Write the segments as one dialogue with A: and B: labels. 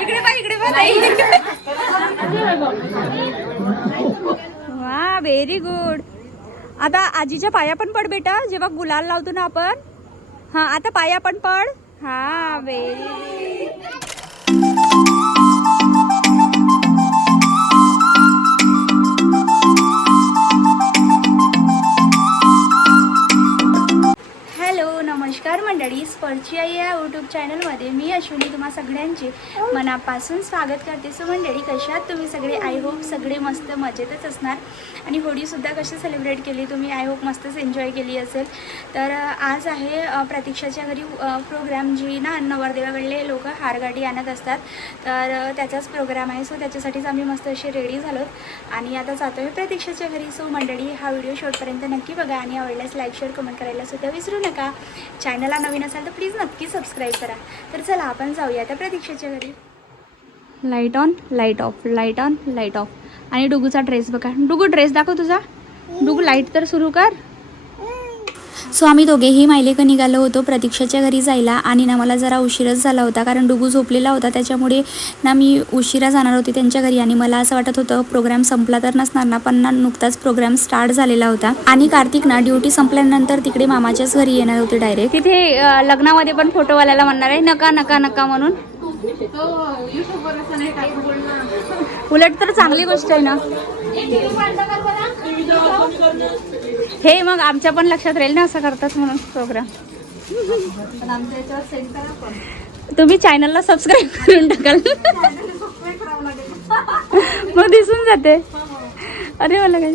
A: इकडे इकडे वा व्हेरी गुड आता आजीच्या पाया पण पड बेटा जेव्हा गुलाल लावतो ना आपण. हा आता पाया पण पड. हा व्हेरी मंडळी स्पर्ची आई या यूट्यूब चॅनलमध्ये मी अश्विनी तुम्हा सगळ्यांचे मनापासून स्वागत करते. सो मंडळी कशात तुम्ही सगळे? आय होप सगळे मस्त मजेतच असणार. आणि होळीसुद्धा कशी सेलिब्रेट केली तुम्ही? आय होप मस्तच एन्जॉय केली असेल. तर आज आहे प्रतीक्षाच्या घरी प्रोग्राम जी ना नवरदेवाकडले लोक हारगाडी आणत असतात. तर त्याचाच प्रोग्राम आहे. सो त्याच्यासाठीच आम्ही मस्त असे रेडी झालो. आणि आता जातो आहे प्रतीक्षाच्या घरी. सो मंडळी हा व्हिडिओ शेवटपर्यंत नक्की बघा. आणि आवडल्यास लाईक शेअर कमेंट करायला सुद्धा विसरू नका. चॅनलला नवीन असाल तर प्लीज नक्की सबस्क्राईब करा. तर चला आपण जाऊया त्या प्रतीक्षाच्या घरी. Light on light off light on light off आणि डुगूचा ड्रेस बघा. डुगू ड्रेस दाखव तुझा. डुगू लाइट तर सुरू कर. सो आम्ही दोघेही मायलेक निघालो होतो प्रतीक्षाच्या घरी जायला. आणि ना मला जरा उशीरच झाला होता कारण डुगू झोपलेला होता. त्याच्यामुळे ना मी उशिरा जाणार होती त्यांच्या घरी. आणि मला असं वाटत होतं प्रोग्राम संपला तर नसणार ना पण ना नुकताच प्रोग्राम स्टार्ट झालेला होता. आणि कार्तिक ना ड्युटी संपल्यानंतर तिकडे मामाच्याच घरी येणार होते डायरेक्ट तिथे अं, लग्नामध्ये पण फोटोवाल्याला म्हणणार आहे नका नका नका म्हणून. उलट तर चांगली गोष्ट आहे ना. हे मग आमच्या पण लक्षात राहील ना असं करतात म्हणून प्रोग्राम तुम्ही चॅनलला सबस्क्राईब करून टाकाल. मग दिसून जाते. अरे मला काय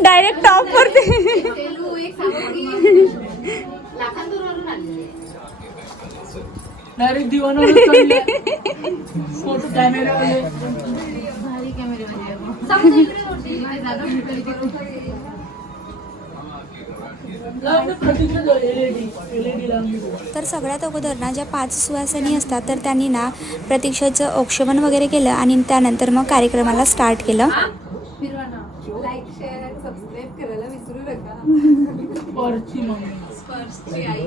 A: डायरेक्ट टॉप वरती.
B: डायरेक्ट दिवाणावर फोटो
C: तर सगळ्यात अगोदर ना ज्या पाच सुवासिनी असतात तर त्यांनी ना प्रतीक्षेचं औक्षमन वगैरे केलं आणि त्यानंतर मग कार्यक्रमाला स्टार्ट केलं.
D: लाईक शेअर आणि सबस्क्राईब करायला विसरू नका. स्पर्शची आई.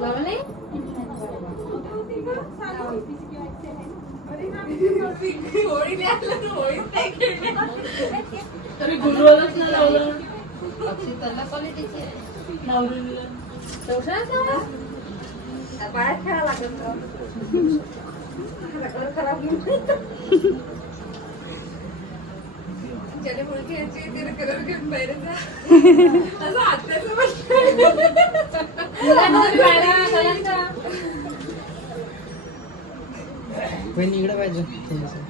D: लावलं ना,
B: गुरुवारच लावलं
D: ना? खेळा लागत? रगड खराब. ज्याने मुलगी यायची तिने कलर घेऊन बाहेर जा असं आत्याचं
E: पण इकडे पाहिजे थोडंसं.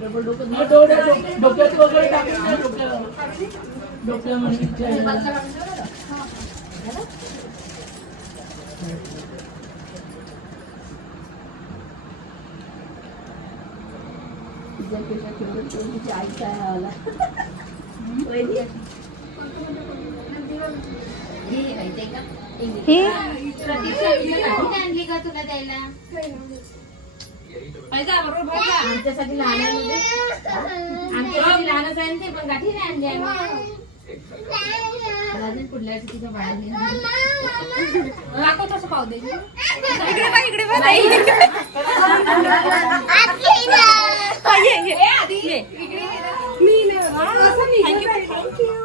B: डबल डोकं नाही, डोक्यात डोक्यात वगैरे टाकलं नाही
A: हे?
D: आणली का तुला द्यायला आमच्यासाठी लहान आहे म्हणजे. आमच्यासाठी लहानच आहे ना ते पण गाठी नाही आणली आम्ही. मला अजून पुढल्या वर्षी तिच्या बाळाने दाखव तसं पाहू दे.
A: इकडे बघ, इकडे बघ, ताई. ये, ये. ये. अरे, अरे, नको. बापरे.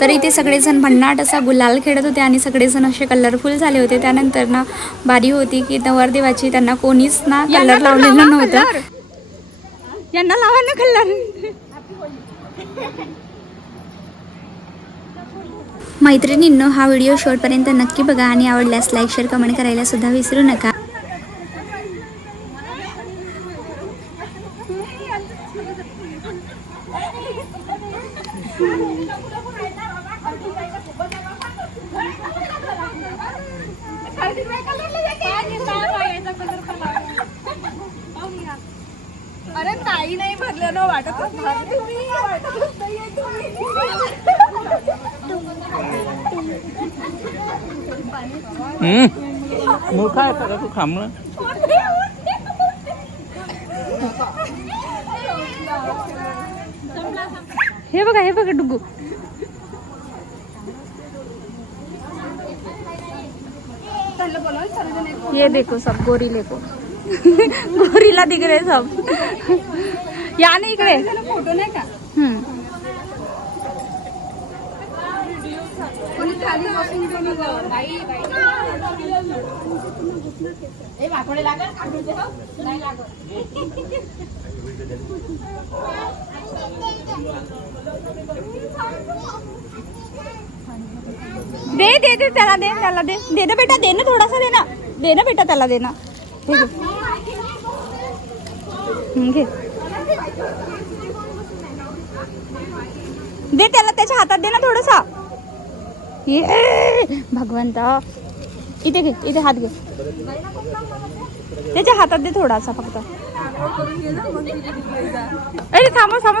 C: तर इथे सगळेजण भन्नाट असा गुलाल खेळत होते आणि सगळेजण असे कलरफुल झाले होते. त्यानंतर ना बारी होती की नवरदेवाची त्यांना कोणीच ना कलर लावलेला
A: लावा
C: नव्हता.
A: कलर. यांना लावा ना कलर मैत्रिणींनो हा व्हिडिओ शेवटपर्यंत नक्की बघा आणि आवडल्यास लाईक शेअर कमेंट करायला सुद्धा विसरू नका.
C: अरे ताई नाही भरलं ना वाटत
F: मूर्खा आहे तू थांबलं
A: हे बघा हे बघा डुगू. ये देखो सब गोरीले को गोरीला दिख रहे सब. या ना इकडे.
C: फोटो नाही का
A: हम्म.
D: लागत
A: दे दे दे त्याला दे त्याला दे. दे ना बेटा दे ना थोडासा दे ना. दे ना बेटा त्याला दे ना. घे. घे. दे त्याला त्याच्या हातात दे ना थोडासा. ये भगवंता. इथे घे इथे हात घे. त्याच्या हातात दे थोडासा फक्त. अरे थांबा थांबा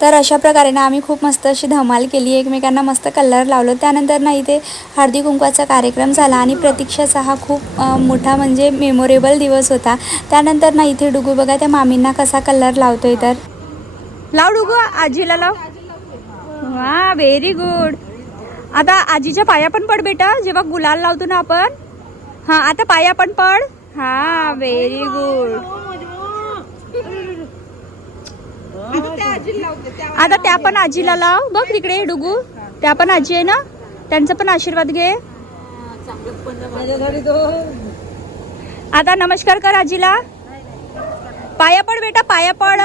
A: तर अशा प्रकारे ना आम्ही खूप मस्त अशी धमाल केली. एकमेकांना मस्त कलर लावलो. त्यानंतर ना इथे हळदी कुंकवाचा कार्यक्रम झाला आणि प्रतीक्षाचा हा खूप मोठा म्हणजे मेमोरेबल दिवस होता. त्यानंतर ना इथे डुगू बघा त्या मामींना कसा कलर लावतोय तर. लाव डुगू आजीला लाव. वा व्हेरी गुड आता आजीच्या पाया पण पड बेटा. जेव्हा गुलाल लावतो ना आपण. हां आता पाया पण पड. हां व्हेरी गुड आता त्या पण आजीला लाव. बघ तिकडे डुगू. त्या पण आजी आहे ना? त्यांचा पण आशीर्वाद घे. आता नमस्कार कर आजीला. पाया पड बेटा पाया पड.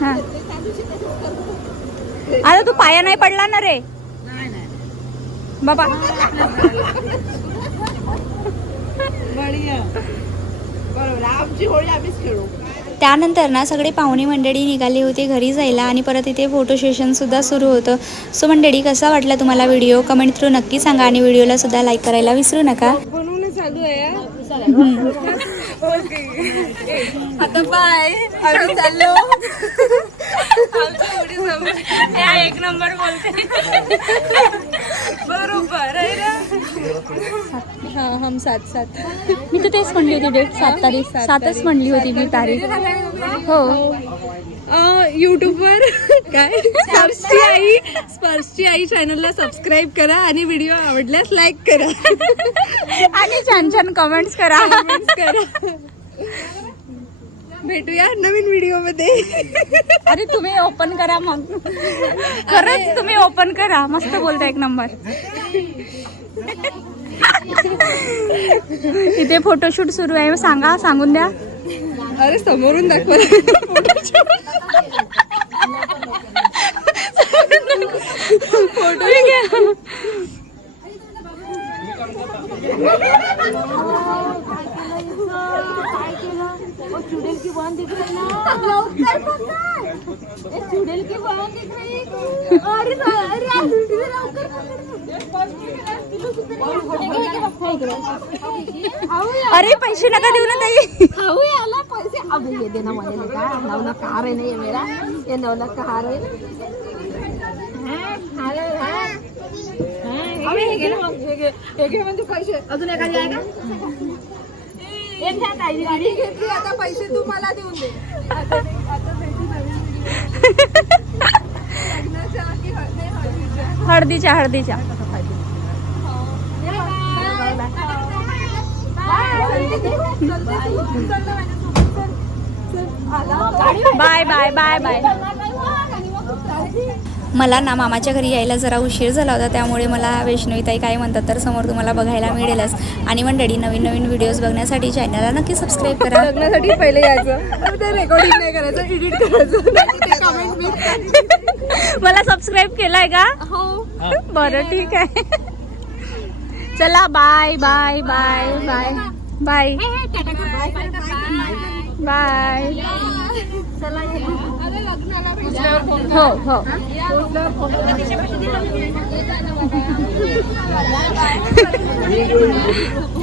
A: हा. आता तू पाया नाही पडला ना रे. बाबा. त्यानंतर ना सगळे पाहुणे मंडळी निघाली होती घरी जायला आणि परत इथे फोटो सेशन सुद्धा सुरू होतं. सो मंडळी कसा वाटला तुम्हाला व्हिडिओ कमेंट थ्रू नक्की सांगा आणि व्हिडिओला सुद्धा लाईक करायला विसरू नका.
C: आता बाय एक नंबर बोलते. बरोबर आहे हा हम सात सात.
A: मी तर तेच म्हणली होती डेट सात तारीख. सातच म्हणली होती मी तारीख. हो.
C: युट्यूबवर काय? स्पर्शची आई स्पर्शची आई चॅनलला सबस्क्राईब करा आणि व्हिडिओ आवडल्यास लाईक करा.
A: आणि छान छान कमेंट्स करा.
C: Comments करा. भेटूया नवीन व्हिडिओमध्ये.
A: अरे तुम्ही ओपन करा मग. खरंच तुम्ही ओपन करा. मस्त बोलता एक नंबर इथे फोटोशूट सुरू आहे. सांगा सांगून द्या.
C: अरे समोरून दाखवा.
A: फोटो घ्या
D: चुड़ैल की बहन दिख रही ना लवकर पकड़ ए चुड़ैल की बहन दिख रही अरे अरे लवकर
A: अरे पैसे नका देऊ ना ताई
D: खाऊ आला पैसे अब ये देना वाले का नौ लाख का हार है नहीं है मेरा ये नौ लाख का हार है हाँ, हार है, हाँ। हाँ, ये हे घे, हे घे म्हणजे पैसे अजून एखादी आहे का हे घ्या ताई गाडी
C: घेतली आता पैसे तू मला देऊन दे आता आता भेटू नवीन. हळदीच्या
G: हळदीच्या बाय बाय बाय बाय
A: मला ना मामाच्या घरी यायला जरा उशीर झाला होता त्यामुळे मला वैष्णवीताई काय म्हणतात तर समोर तुम्हाला बघायला मिळेलच. आणि मंडळी नवीन नवीन व्हिडिओज बघण्यासाठी चॅनलला नक्की सबस्क्राईब करा.
C: लग्नासाठी पहिले यायचं. ते रेकॉर्डिंग नाही करायचं एडिट करायचं.
G: मला सबस्क्राईब केलाय का?
C: हो.
G: बरं ठीक आहे. चला bye bye bye bye bye bye
C: लग्नाला भेटल्यावर
G: हो हो.